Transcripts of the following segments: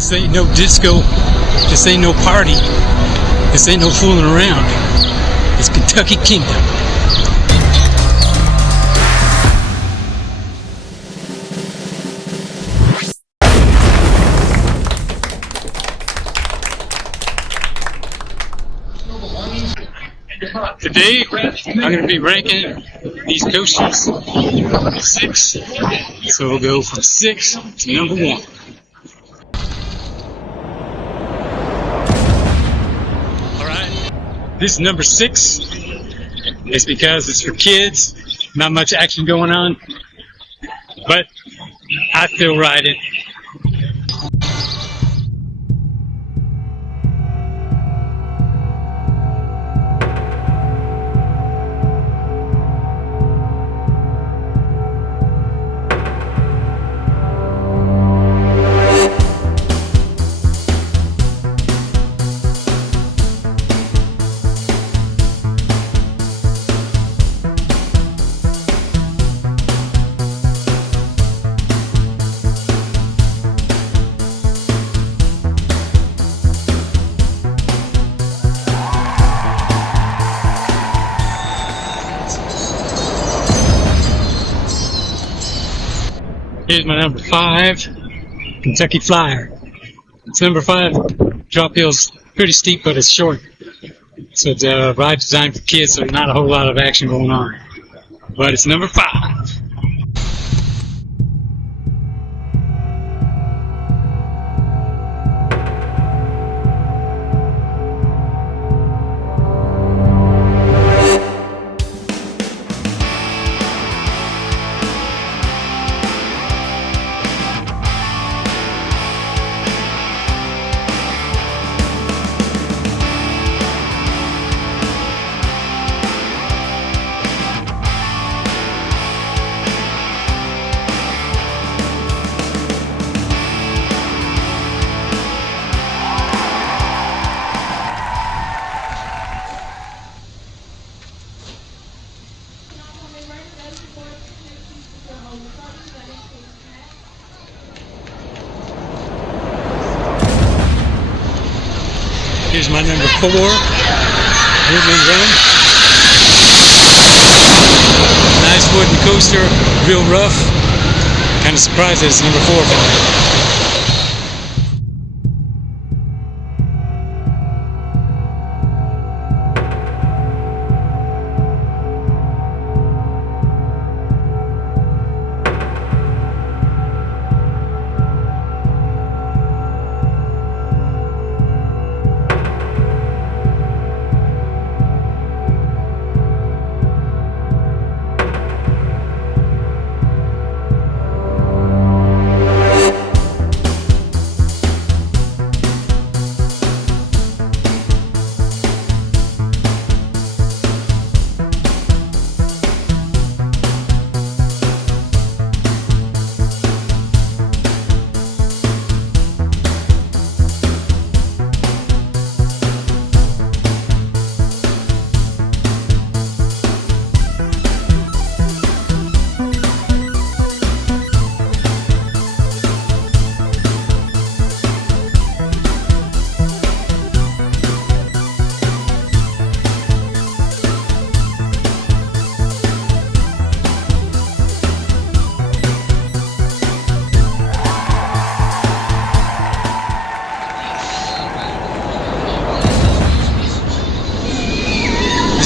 This ain't no disco. This ain't no party. This ain't no fooling around. It's Kentucky Kingdom. Today, I'm going to be ranking these coasters 6. So we'll go from 6 to number 1. Alright, this is number 6. It's because it's for kids. Not much action going on. But I still ride it. Here's my number 5, Kentucky Flyer. It's number 5. Drop hill's pretty steep, but it's short. So it's a ride designed for kids, so not a whole lot of action going on. But it's number 5. Here's my number 4, Woodland Run. Nice wooden coaster, real rough. Kind of surprised that it's number 4 for me.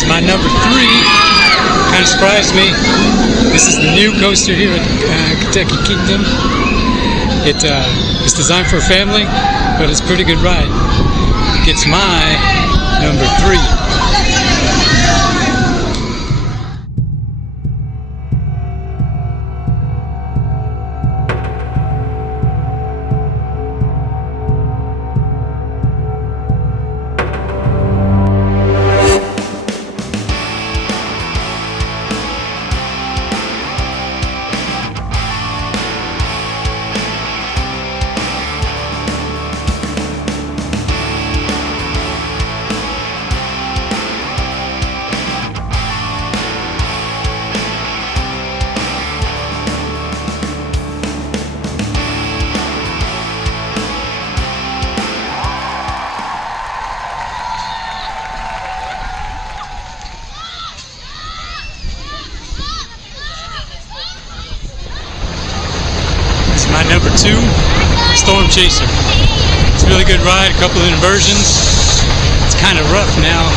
My number 3 kind of surprised me. This is the new coaster here at Kentucky Kingdom. It's designed for a family, but it's a pretty good ride. It's my number 3. chaser. It's a really good ride, a couple of inversions. It's kind of rough now,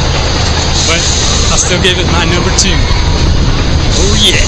but I'll still give it my number 2. Oh yeah!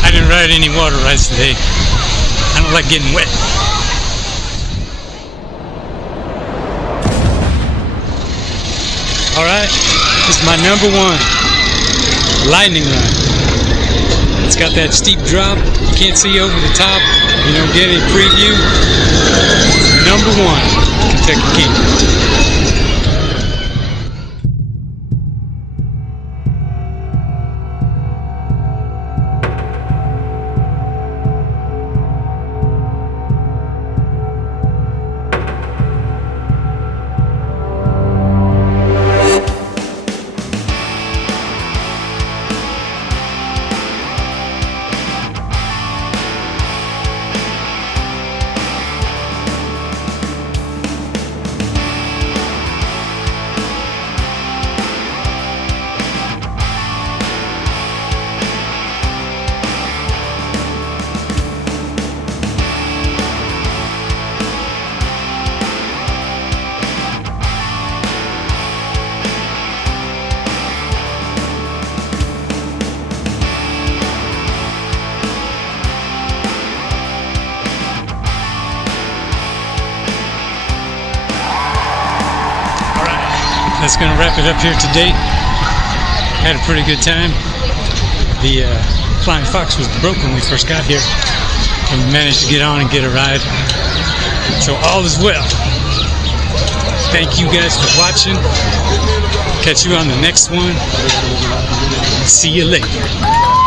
I didn't ride any water rides today. I don't like getting wet. Alright, this is my number 1 lightning rod. It's got that steep drop. You can't see over the top. You don't get any preview. Number 1 Kentucky King. That's going to wrap it up here today. Had a pretty good time. The Flying Fox was broke when we first got here, and we managed to get on and get a ride. So all is well. Thank you guys for watching. Catch you on the next one. See you later.